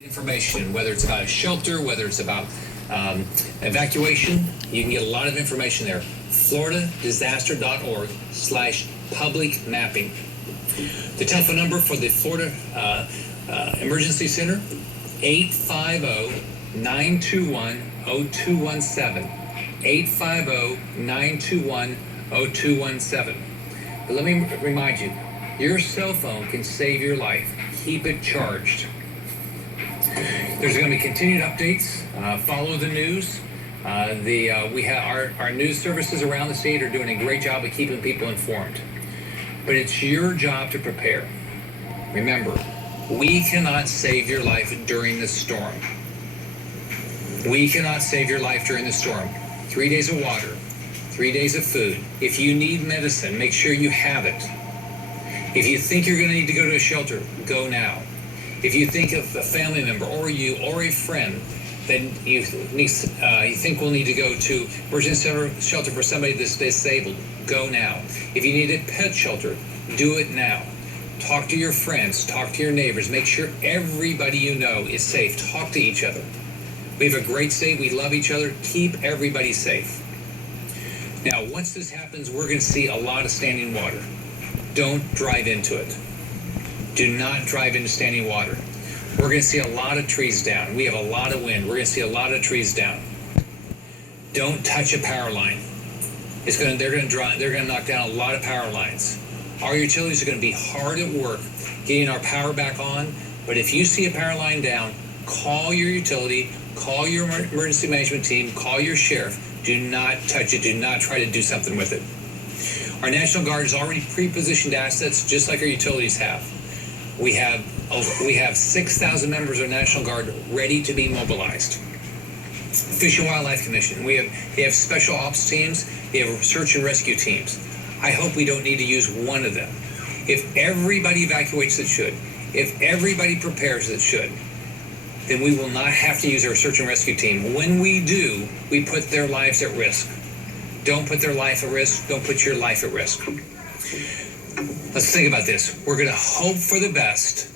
Information, whether it's about a shelter, whether it's about evacuation, you can get a lot of information there. FloridaDisaster.org/public mapping. The telephone number for the Florida Emergency Center, 850-921-0217. 850-921-0217. But let me remind you, your cell phone can save your life. Keep it charged. There's going to be continued updates. Follow the news. We have our news services around the state are doing a great job of keeping people informed. But it's your job to prepare. Remember, we cannot save your life during the storm. We cannot save your life during the storm. 3 days of water, 3 days of food. If you need medicine, make sure you have it. If you think you're going to need to go to a shelter, go now. If you think of a family member or you or a friend that you think will need to go to emergency shelter for somebody that's disabled, go now. If you need a pet shelter, do it now. Talk to your friends, talk to your neighbors, make sure everybody you know is safe. Talk to each other. We have a great state, we love each other, keep everybody safe. Now, once this happens, we're going to see a lot of standing water. Don't drive into it. Do not drive into standing water. We're going to see a lot of trees down. We have a lot of wind. We're going to see a lot of trees down. Don't touch a power line. They're going to knock down a lot of power lines. Our utilities are going to be hard at work getting our power back on. But if you see a power line down, call your utility, call your emergency management team, call your sheriff. Do not touch it. Do not try to do something with it. Our National Guard has already pre-positioned assets just like our utilities have. We have 6,000 members of the National Guard ready to be mobilized. Fish and Wildlife Commission. They have special ops teams. They have search and rescue teams. I hope we don't need to use one of them. If everybody evacuates that should, if everybody prepares that should, then we will not have to use our search and rescue team. When we do, we put their lives at risk. Don't put their life at risk. Don't put your life at risk. Let's think about this. We're going to hope for the best,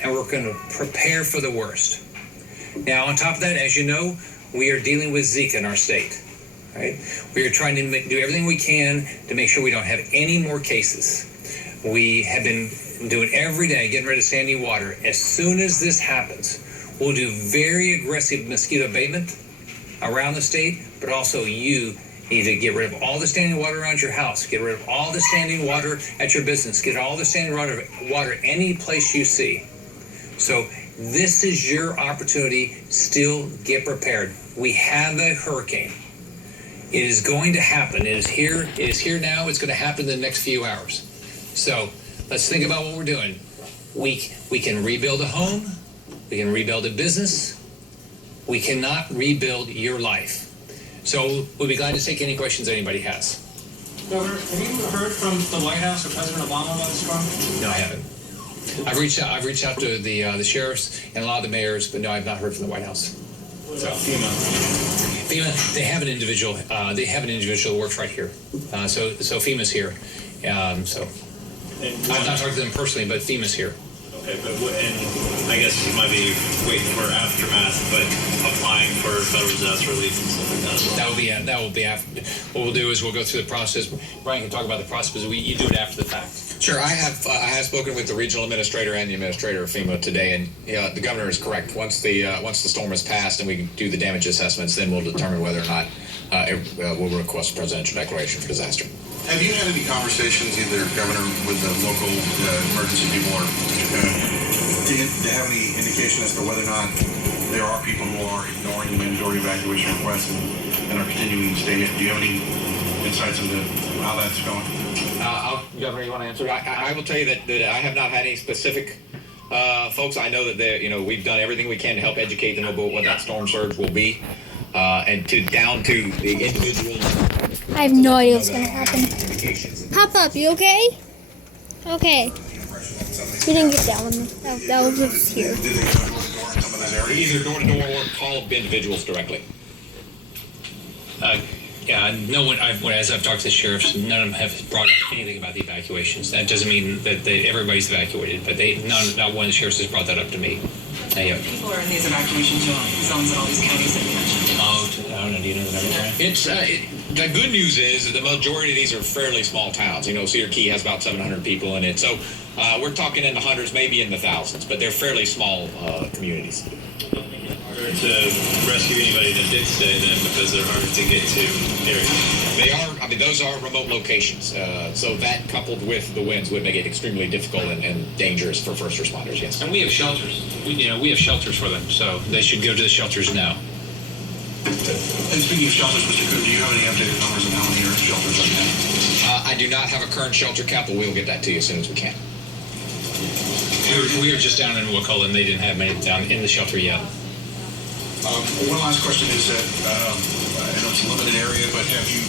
and we're going to prepare for the worst. Now, on top of that, as you know, we are dealing with Zika in our state. Right? We are trying to do everything we can to make sure we don't have any more cases. We have been doing every day, getting rid of standing water. As soon as this happens, we'll do very aggressive mosquito abatement around the state, but also you need to get rid of all the standing water around your house, get rid of all the standing water at your business, get all the standing water any place you see. So this is your opportunity. Still get prepared. We have a hurricane. It is going to happen. It is here. It is here now. It's going to happen in the next few hours. So let's think about what we're doing. We can rebuild a home. We can rebuild a business. We cannot rebuild your life. So we'll be glad to take any questions anybody has. Governor, have you heard from the White House or President Obama about the storm? No, I haven't. I've reached out to the sheriffs and a lot of the mayors, but no, I've not heard from the White House. What about FEMA? FEMA, they have an individual. They have an individual who works right here. So FEMA's here. So I've not talked to them personally, but FEMA's here. Okay, and I guess you might be waiting for aftermath, but applying for federal disaster relief and stuff like that as well. That will be after. What we'll do is we'll go through the process. Brian can talk about the process, but you do it after the fact. Sure, I have spoken with the regional administrator and the administrator of FEMA today, and the governor is correct. Once the storm has passed and we do the damage assessments, then we'll determine whether or not we'll request a presidential declaration for disaster. Have you had any conversations, either Governor, with the local emergency people, or to have any indication as to whether or not there are people who are ignoring the mandatory evacuation requests and are continuing to stay? Do you have any insights into how that's going? Governor, you want to answer? I will tell you that I have not had any specific folks. I know that we've done everything we can to help educate them about what that storm surge will be, and down to the individual. I have no idea what's going to happen. Pop up, you okay? Okay. He didn't get down with me. That was just here. Either door to door or call individuals directly. Yeah, no one. As I've talked to the sheriffs, none of them have brought up anything about the evacuations. That doesn't mean that everybody's evacuated, but not one of the sheriffs has brought that up to me. Hey, People are in these evacuation zones in all these counties that you mentioned. I don't know. Do you know the number, Brian? It's the good news is that the majority of these are fairly small towns. You know, Cedar Key has about 700 people in it, so we're talking in the hundreds, maybe in the thousands, but they're fairly small communities. Harder to rescue anybody that did stay then because they're harder to get to areas. They are. I mean, those are remote locations. So that coupled with the winds would make it extremely difficult and dangerous for first responders. Yes. And we have shelters. We have shelters for them, so they should go to the shelters now. And speaking of shelters, Mr. Coon, do you have any updated numbers on how many are in shelters right now? I do not have a current shelter count, but we'll get that to you as soon as we can. We were just down in Wakulla, and they didn't have many down in the shelter yet. One last question is that I know it's a limited area, but have you